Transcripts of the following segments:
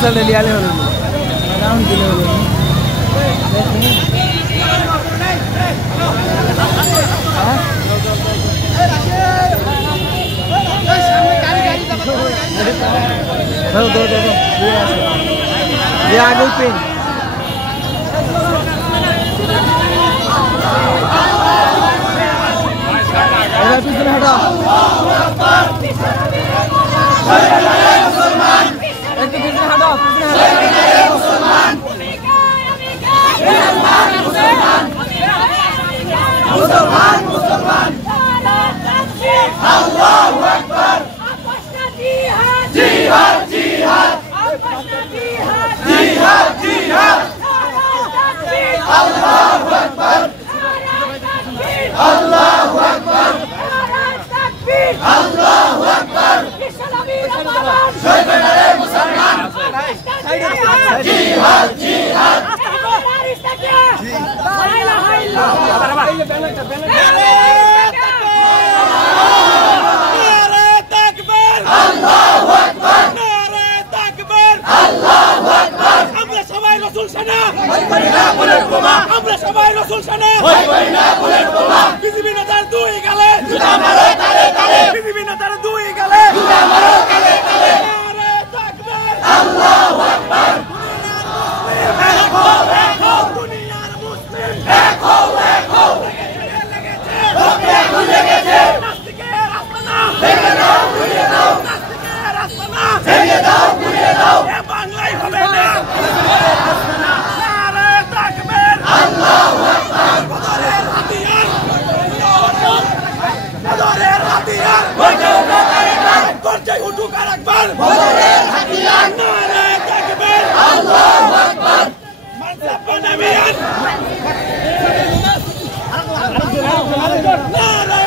সালে লিয়ালে হলো রাউন্ড দিলে হলো दो ये आगे पेन पीछे हटा एक पीछे हटा मुसलमान मुसलमान मुसलमान अल्लाहु अकबर जिहाद जिहाद जिहाद जिहाद अल्लाहु अकबर अल्लाहु अकबर अल्लाहु अकबर शहीदाने मुसलमान जिहाद जिहाद ला इलाहा इल्लल्लाह अल्लाहु अकबर नारे ताकबीर अल्लाहु अकबर আমরা সবাই রাসূল শানা হয় করিনা বুলেট বোমা আমরা সবাই রাসূল শানা হয় করিনা বুলেট বোমা বিজিবি নেতার দুই গালে জুতা মারো তালে তালে বিজিবি নেতার দুই গালে জুতা মারো তালে তালে নারে তাকবীর আল্লাহু আকবার দেখো দেখো দুনিয়ার মুসলিম দেখো দেখো ওকে ভুলে গেছে নাস্তিকের আস্তানা ভেঙে দাও ঘুরিয়ে দাও নাস্তিকের আস্তানা ভেঙে দাও ঘুরিয়ে দাও এ বাংলায় হবে না নারে তাকবীর আল্লাহু আকবার বদরের হাতিয়ার বদরের হাতিয়ার বদরের হাতিয়ার করছে উঠুক আরেকবার বদরের হাতিয়ার নারে তাকবীর আল্লাহু আকবার মানসাব নামিয়ান নারে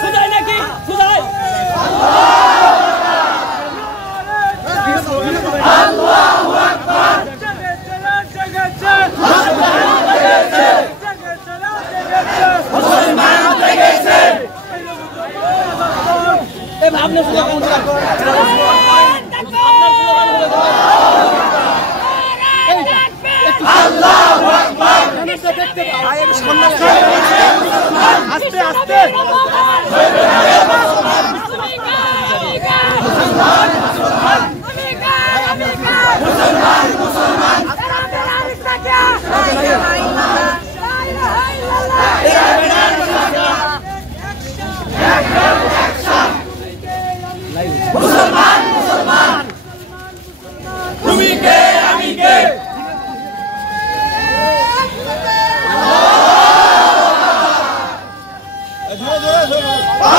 সুজাই নাকি সুজাই আল্লাহু আকবার মুসলমান জেগেছে এ আপনি স্লোগান আল্লাহু আকবার আস্তে আস্তে মুসলমান মুসলমান মুসলমান মুসলমান মুসলমান মুসলমান তুমি কে আমি কে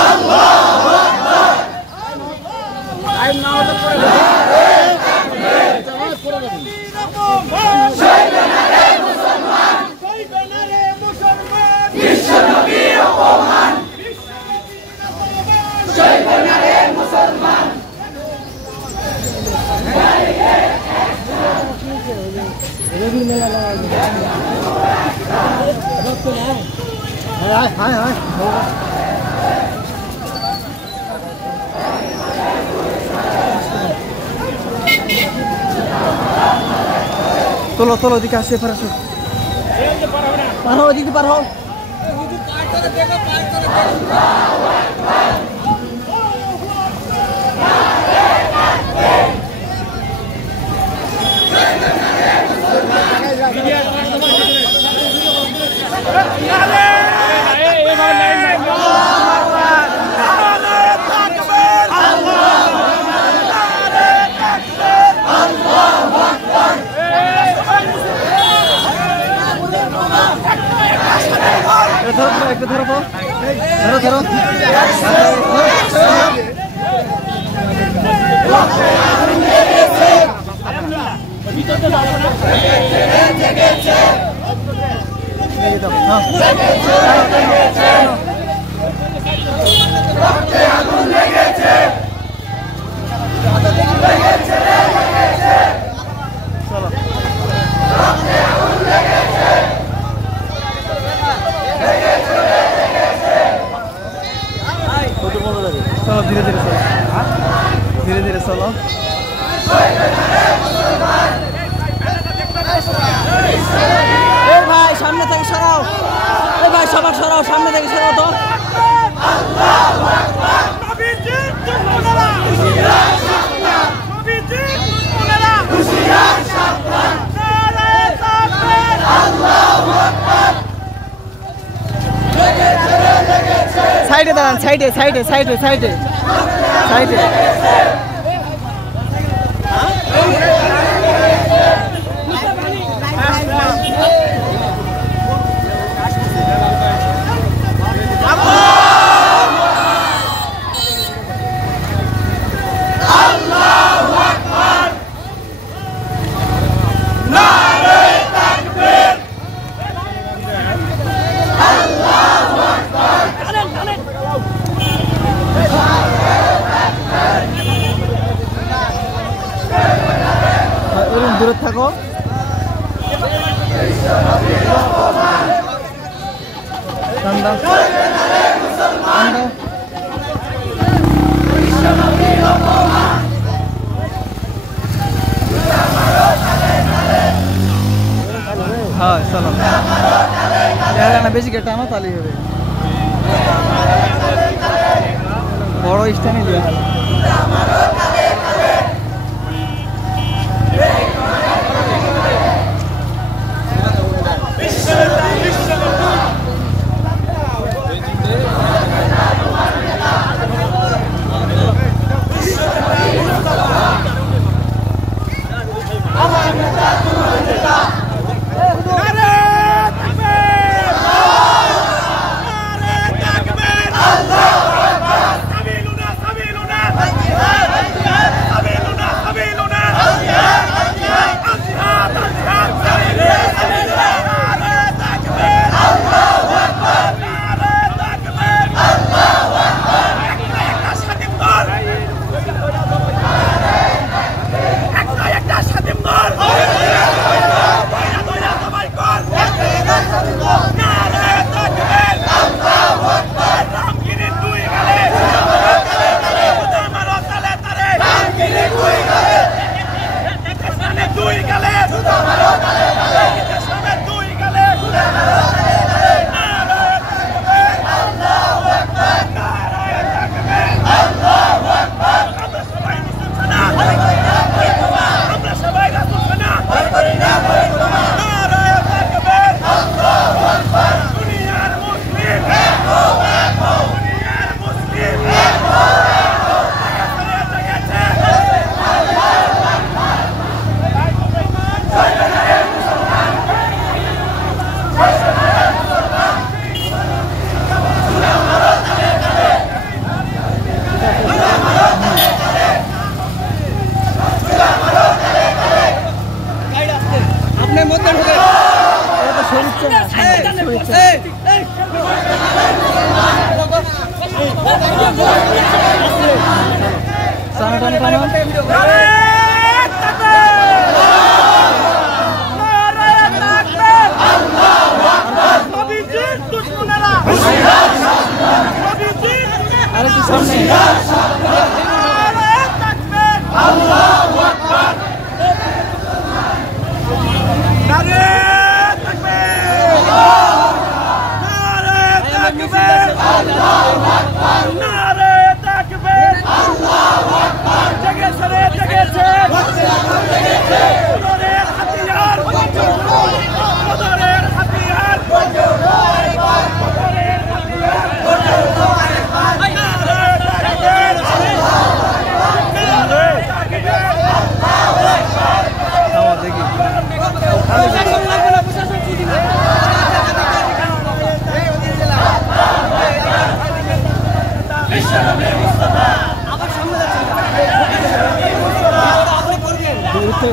আল্লাহু আকবার টাইম না হলে পরে শহীদানে মুসলমান শহীদানে মুসলমান বিশ্ব নবী অপমান শহীদানে মুসলমান হায় হায় হায় তোলো তোলো দিকে আসে পারছো পার হও দিকে পার হও ধরো ধরো ধরো চলো ধীরে ধীরে চলো, ধীরে ধীরে চলো। এই ভাই সামনে থেকে সরাও, এই ভাই সবার সরাও, সামনে থেকে সরাও তো। সাইডে দাঁড়ান, সাইডে সাইডে সাইডে সাইডে সাইডে। দূরে থাকো। হ্যাঁ চলো, না বেশি কেটে আমার তালি হবে। বড় স্ট্যান্ডে দেওয়া হলো।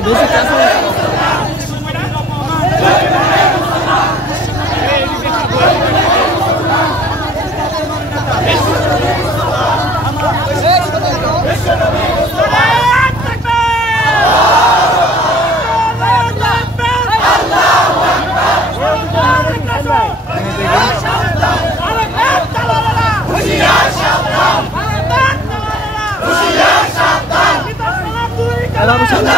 বেশি বাবু সামনে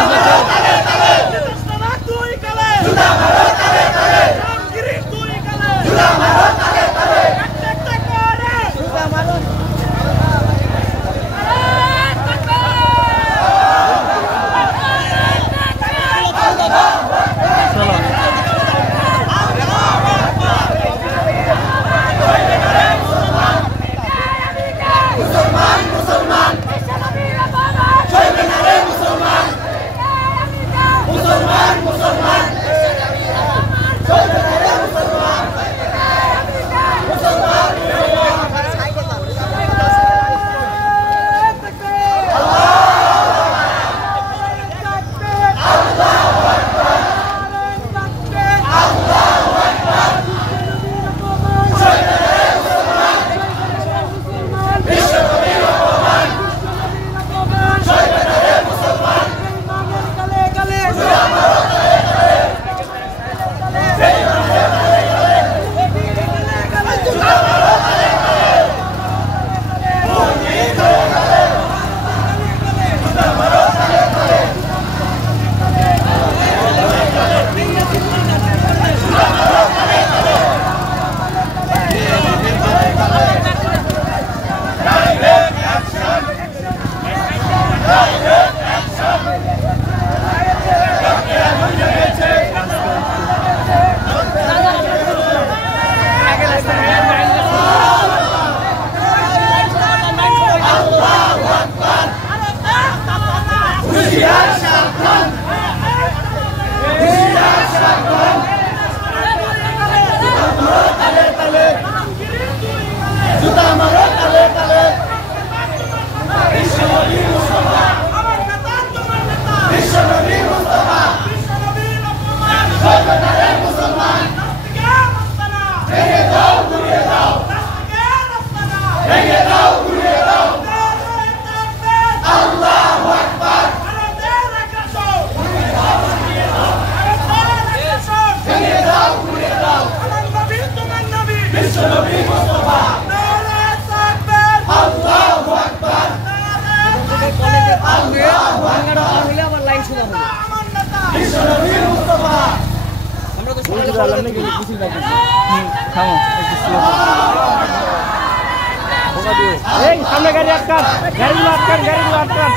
সামনে গাড়ি আটকান, গাড়িগুলো আটকান, গাড়িগুলো আটকান।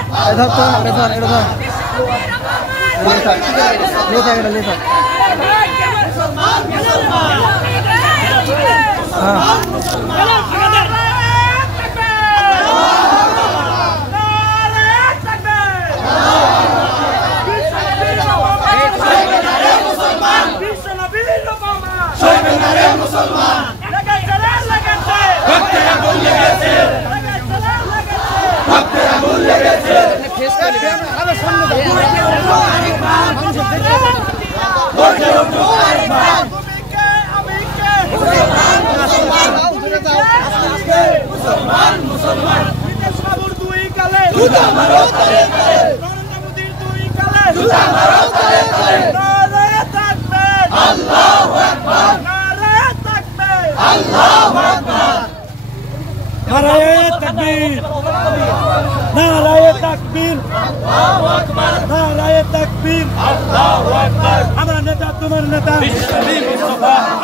আমার নেতা তোমার নেতা,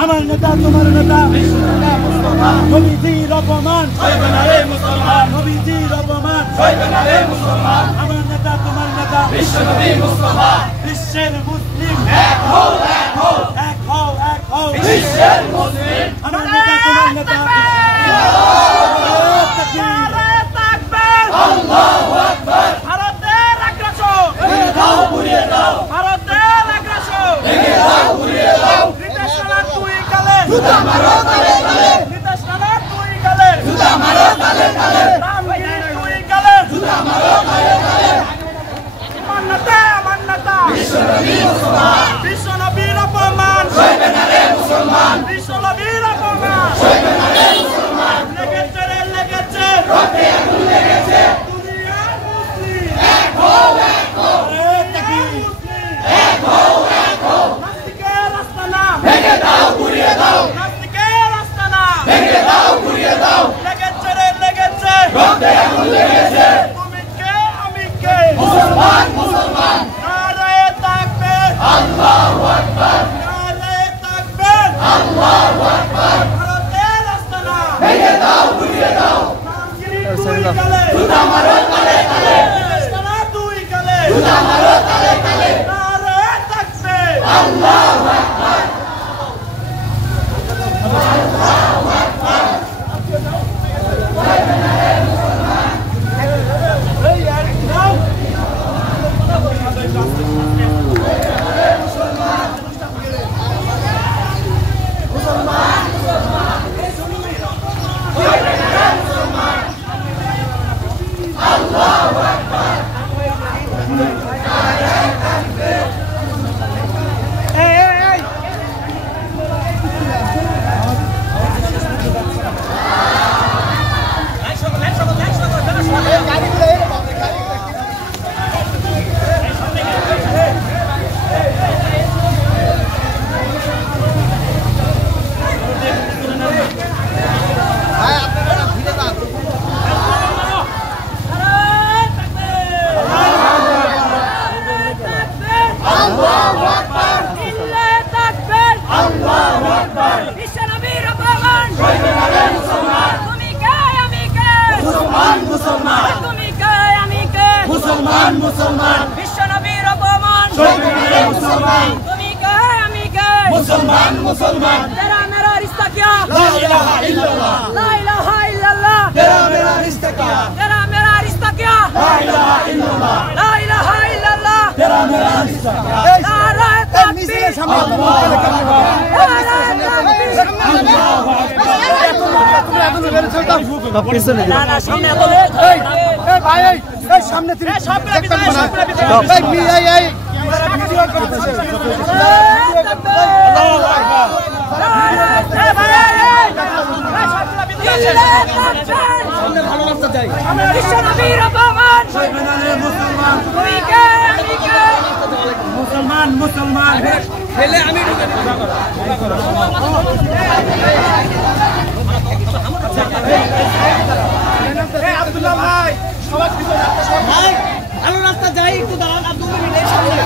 আমার নেতা তোমার নেতা, নবীজির অপমান, নবীজির অপমান, আমার নেতা তোমার নেতা, বিশ্বের মুসলিম এক হও, এক হও, এক হও, এক হও, বিশ্বের মুসলিম, আমার নেতা তোমার নেতা। আল্লাহু আকবার। ভারতের আগ্রাসন ভেঙে দাও, গুড়িয়ে দাও, ভারতের আগ্রাসন ভেঙে দাও, গুড়িয়ে দাও। নির্দেশনা তুই কালে জুতা মারো তালে তালে, নির্দেশনা তুই কালে জুতা মারো তালে তালে, রামগিরি তুই কালে জুতা মারো তালে তালে। আমার নেতা, আমার নেতা বিশ্বনবী মুসলমান, বিশ্বনবীর অপমান সইবে না রে মুসলমান, বিশ্বনবীর অপমান সইবে না রে মুসলমান। লেগেছে রে লেগেছে, রক্তে আগুন লেগেছে, দুনিয়ার মুসলিম এক হও, এক হও, এক হও, এক হও। নাস্তিকের আস্তানা ভেঙে দাও, গুড়িয়ে দাও, নাস্তিকের চলো জুতা মারো তালে তালে দেশনা দুই গালে জুতা মারো তালে তালে নারে তাকবীর আল্লাহু আকবার আল্লাহু আকবার এই यार নাও मुसलमान विश्व नबीर अपमान मुसलमान तुम्ही काय आम्ही काय मुसलमान मुसलमान तेरा मेरा रिश्ता क्या ला इलाहा इल्लल्लाह ला इलाहा इल्लल्लाह तेरा मेरा रिश्ता क्या तेरा मेरा रिश्ता क्या ला इलाहा इल्लल्लाह ला इलाहा इल्लल्लाह तेरा मेरा रिश्ता क्या नारा तकबीर सामने না না সামনে বলে এই ভাই এই সামনে তুমি দেখবেন না এই মি এই ভিডিও করতেছে আল্লাহু আকবার এই ভাই এই সামনে ভিডিও আছে সামনে ভালো রাস্তা যাই বিশ্ব নবীর আপমান সৈয়দনালে মুসলমান তুই কে আমি কে মুসলমান মুসলমান ফেলে আমি আব্দুল্লাহ ভাই সবাই ভিতরে ভাই ভালো রাস্তা যাই একটু দাঁড়ান আর 2 মিনিট এই সামনে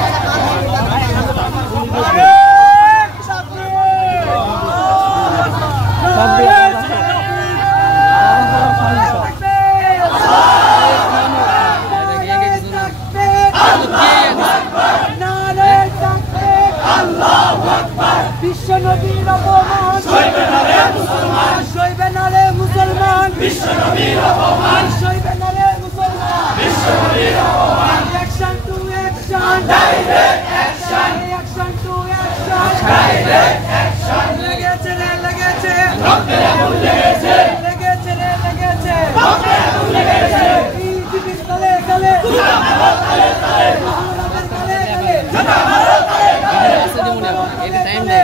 বিশ্ব নবীর অপমান সইবেনালে মুসলমান সইবেনালে মুসলমান বিশ্ব নবীর অপমান সইবেনালে মুসলমান বিশ্ব নবীর অপমান action to action direct action action to action direct action লেগেছে রক্তে আগুন লেগেছে লেগেছে রক্তে আগুন লেগেছে পৃথিবীর তলে তলে জুতা মারো তলে তলে মহানগর তলে তলে জুতা মারো তলে তলে এই টাইম দে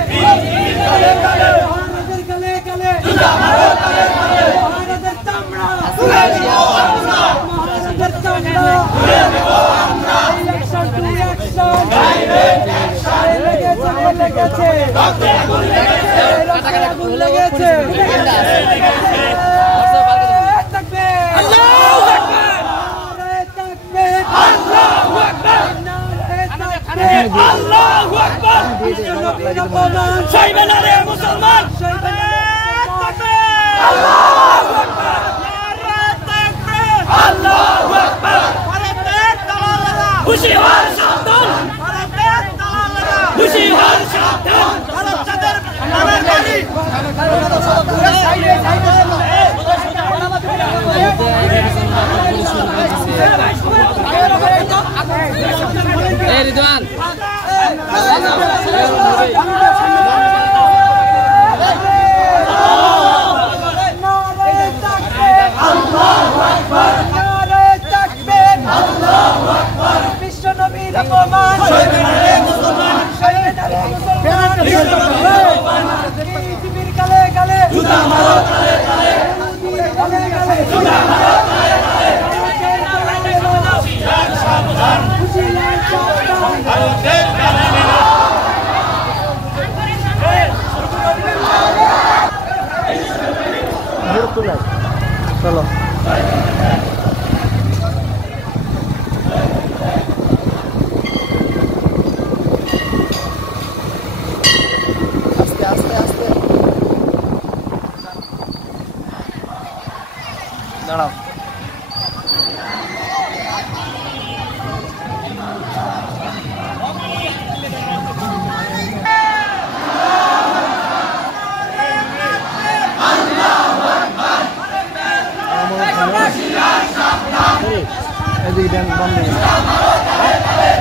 তলে তলে মহানগর তলে তলে জুতা মারো তলে তলে মহানগর চামড়া তুলে দেব আমরা মহানগর চামড়া তুলে দেব আমরা action to action direct action লেগেছে রক্তে আগুন লেগেছে রক্তে আগুন লেগেছে আল্লাহু আকবার নারে তাকবীর আল্লাহু আকবার নারে তাকবীর আল্লাহু আকবার বিশ্ব নবীর অপমান সইবেনালে মুসলমান সইবেনালে তাকবীর আল্লাহু আকবার নারে তাকবীর আল্লাহু আকবার ভারতের দালালেরা খুশি হওয়ার সাবধান ভারতের দালালেরা খুশি হওয়ার সাবধান ভারত তাদের নামের বাড়ি সাইডে এই রিদওয়ান আল্লাহু আকবার নারে তাকবীর আল্লাহু আকবার বিশ্ব নবীর অপমান সইবেনালে মুসলমান সইবেনালে মুসলমান বিশ্ব নবীর অপমান পৃথিবীর গালে গালে জুতা মারো তালে তালে গালে গালে জুতা মারো তালে তালে সাবধান খুশি লাল সাবধান ভারতের দালালেরা চলো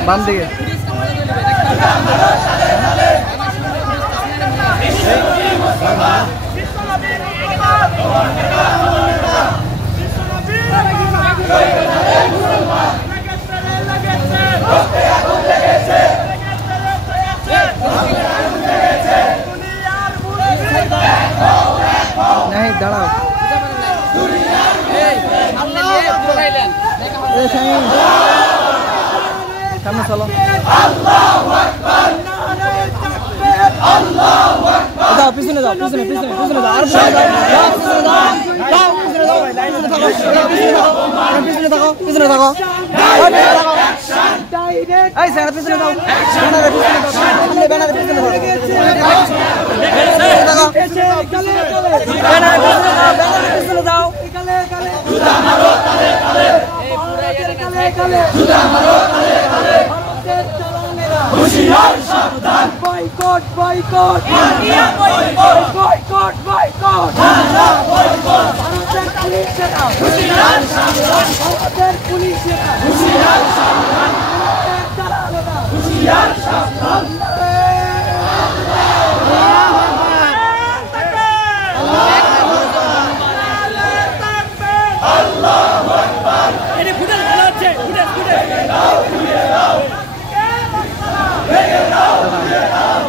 বাম দিকে नहीं दाঁড়াও সামনে চলো যাও পিছনে যাও পিছনে পিছনে পিছনে যাও আর পিছনে যাও পিছনে যাও পিছনে থাকো পিছনে থাকো এই স্যার পিছনে যাও ব্যানারে পিছনে যাও পিছনে যাও জুতা মারো তালে তালে এই পুরা এলাকায় কালে জুতা মারো তালে তালে হুশিয়ার সাবধান boycott boycott India boycott boycott boycott না বয়কট ভারতের পুলিশ সেনা হুশিয়ার সাবধান ভারতের পুলিশ সেনা হুশিয়ার সাবধান ভারতের দালালেরা হুশিয়ার সাবধান আল্লাহু আকবার এনে ফুটেল ভালো আছে ফুটেল ফুটেল দাও ঘুরিয়ে দাও ভেঙে দাও ঘুরিয়ে দাও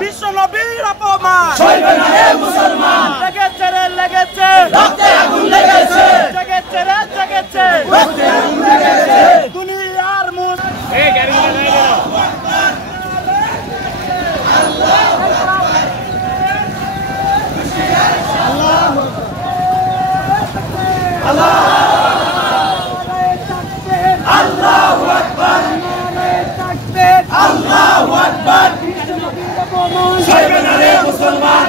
বিশ্বনবীর অপমান সইবে না রে মুসলমান লেগেছে রে লেগেছে রক্তে আগুন লেগেছে জেগেছে রে জেগেছে রক্তে আগুন লেগেছে দুনিয়ার মুস এই গাড়ি নিয়ে গেল আল্লাহ আল্লাহু আকবার আল্লাহু আকবার সইবে না রে মুসলমান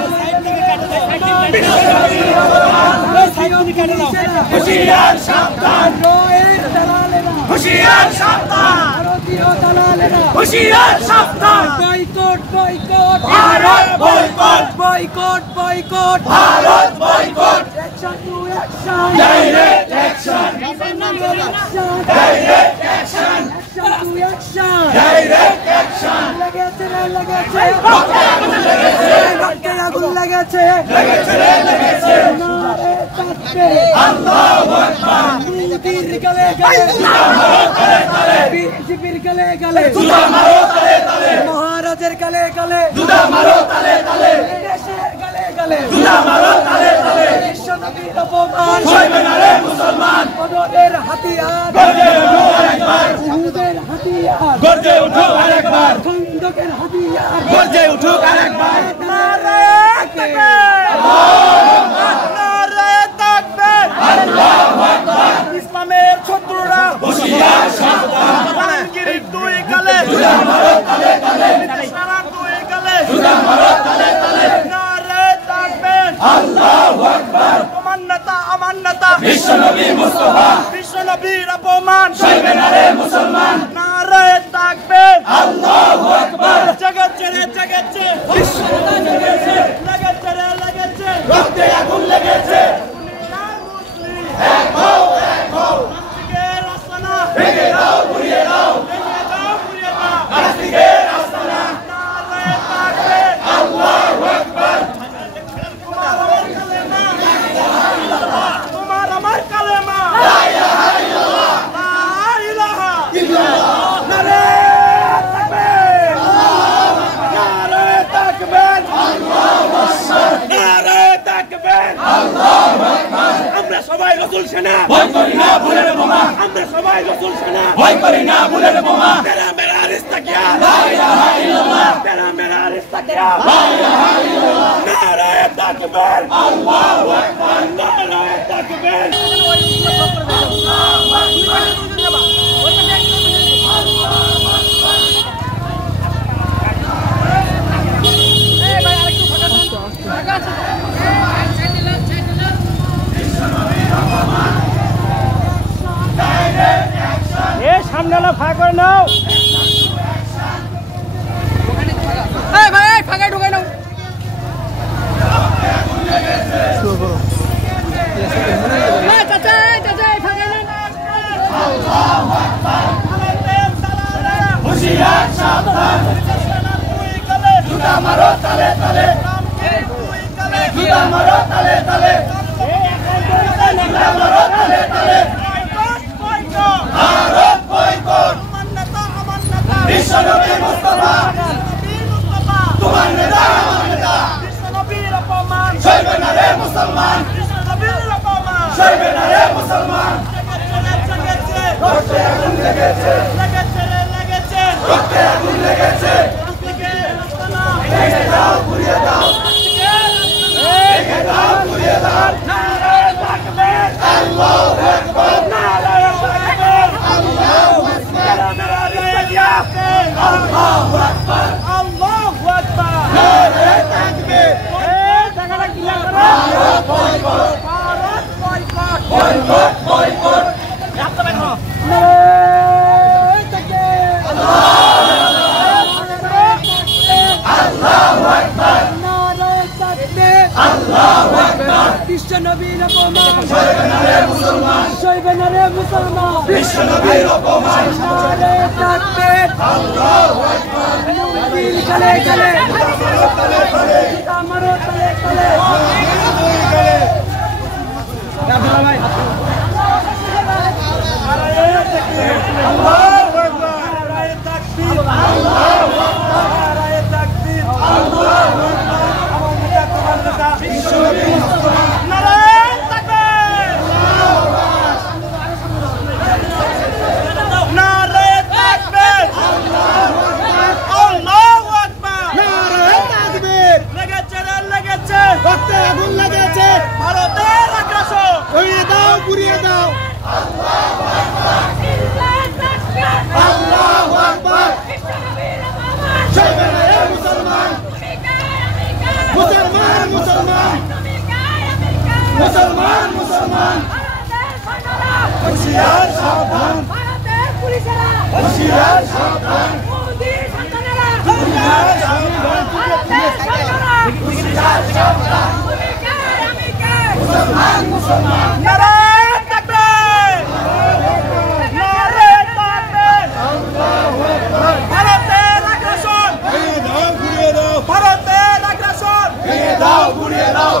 হুশিয়ার সাবধান হুশিয়ার সাবধান হুশিয়ার সাবধান boycott boycott Bharat boycott boycott boycott Bharat boycott action to action direct action direct action action to action direct action লেগেছে রে লেগেছে রক্তে আগুন লেগেছে রক্তে আগুন লেগেছে লেগেছে রে লেগেছে নারে তাকবীর আল্লাহু আকবার মুদির গলে গলে জুতা মারো তালে তালে বিজেপির গলে গলে জুতা মারো তালে তালে মহারাজের গলে গলে জুতা মারো তালে তালে দেশের গলে গলে জুতা মারো তালে তালে বিশ্বনবীর অপমান সইবে না রে মুসলমান বদরের হাতিয়ার গর্জে ওঠো আরেকবার উহুদের হাতিয়ার গর্জে ওঠো আরেকবার খন্দকের হাতিয়ার গর্জে ওঠো আরেকবার নারে তাকবীর আল্লাহু আকবার নারে তাকবীর আল্লাহু আকবার ইসলামের শত্রুরা হুশিয়ার সাবধান বাঙ্গির দুই গালে জুতা মারো তালে তালে নিশানার দুই গালে জুতা মারো তালে তালে নারে তাকবীর আল্লাহু আকবার অমান্যতা অমান্যতা বিশ্বনবী মুস্তাফা বিশ্বনবীর অপমান সইবে না রে মুসলমান নারে তাকবীর আল্লাহু আকবার জগৎ রসুল সেনা ভয় করি না ভুলের বোমা আমরা সবাই রসুল সেনা ভয় করি না ভুলের বোমা তেরা মেরা রিস্তা কিয়া লা ইলাহা ইল্লাল্লাহ তেরা মেরা রিস্তা কিয়া লা ইলাহা ইল্লাল্লাহ নারায়ে তাকবীর আল্লাহু আকবার নারায়ে তাকবীর সামনে ফাঁকা করে নাও ভাই ফাঁকায় ঢুকাই নাও হুশিয়ার সাবধান জুতা মারো তালে তালে জুতা মারো তালে তালে জুতা মারো তালে তালে ভারত বয়কট বিশ্বনবী মুস্তাফা তোমার নেতা আমার নেতা সইবে না রে মুসলমান সইবে না রে মুসলমান রক্তে আগুন লেগেছে রক্তে আগুন লেগেছে ভেঙে দাও পুড়িয়ে দাও ভেঙে দাও পুড়িয়ে দাও নারায়ে তাকবীর আল্লাহু আকবার নারায়ে তাকবীর আল্লাহু আকবার নারা রিস্তা কিয়া আল্লাহু আকবার আল্লাহু আকবার নারায়ে তাকবীর জায়গাটা ক্লিয়ার করো Bharat boycott Bharat boycott boycott boycott রাস্তা বের করো আল্লাহু আকবার আল্লাহু আকবার বিশ্ব নবীর অপমান সইবে না রে মুসলমান সইবে না রে মুসলমান বিশ্ব নবীর অপমান নারে তাকবীর আল্লাহু আকবার দিল গলে গলে তালে তালে আমারও তলে তলে আল্লাহু আকবার নারায়ে তাকবীর আল্লাহু আকবার নারায়ে তাকবীর আল্লাহু আকবার আমার নেতা তোমার নেতা বিশ্ব নবী মুস্তাফা নারায়ে তাকবীর নারায়ে তাকবীর আল্লাহু আকবার নারায়ে তাকবীর লেগেছে রক্তে আগুন লেগেছে ভারতের আগ্রাসন পুড়িয়ে দাও পুড়িয়ে দাও আল্লাহু আকবার সইবে না রে মুসলমান মুসলমান মুসলমান মুসলমান মুসলমান হুশিয়ার সাবধান হুশিয়ার সাবধান হুশিয়ার সাবধান হুশিয়ার সাবধান মুসলমান মুসলমান নারায়ে তাকবীর নারায়ে তাকবীর ভারতের আগ্রাসন পুড়িয়ে দাও পুড়িয়ে দাও ভারতের আগ্রাসন ভেঙে দাও পুড়িয়ে দাও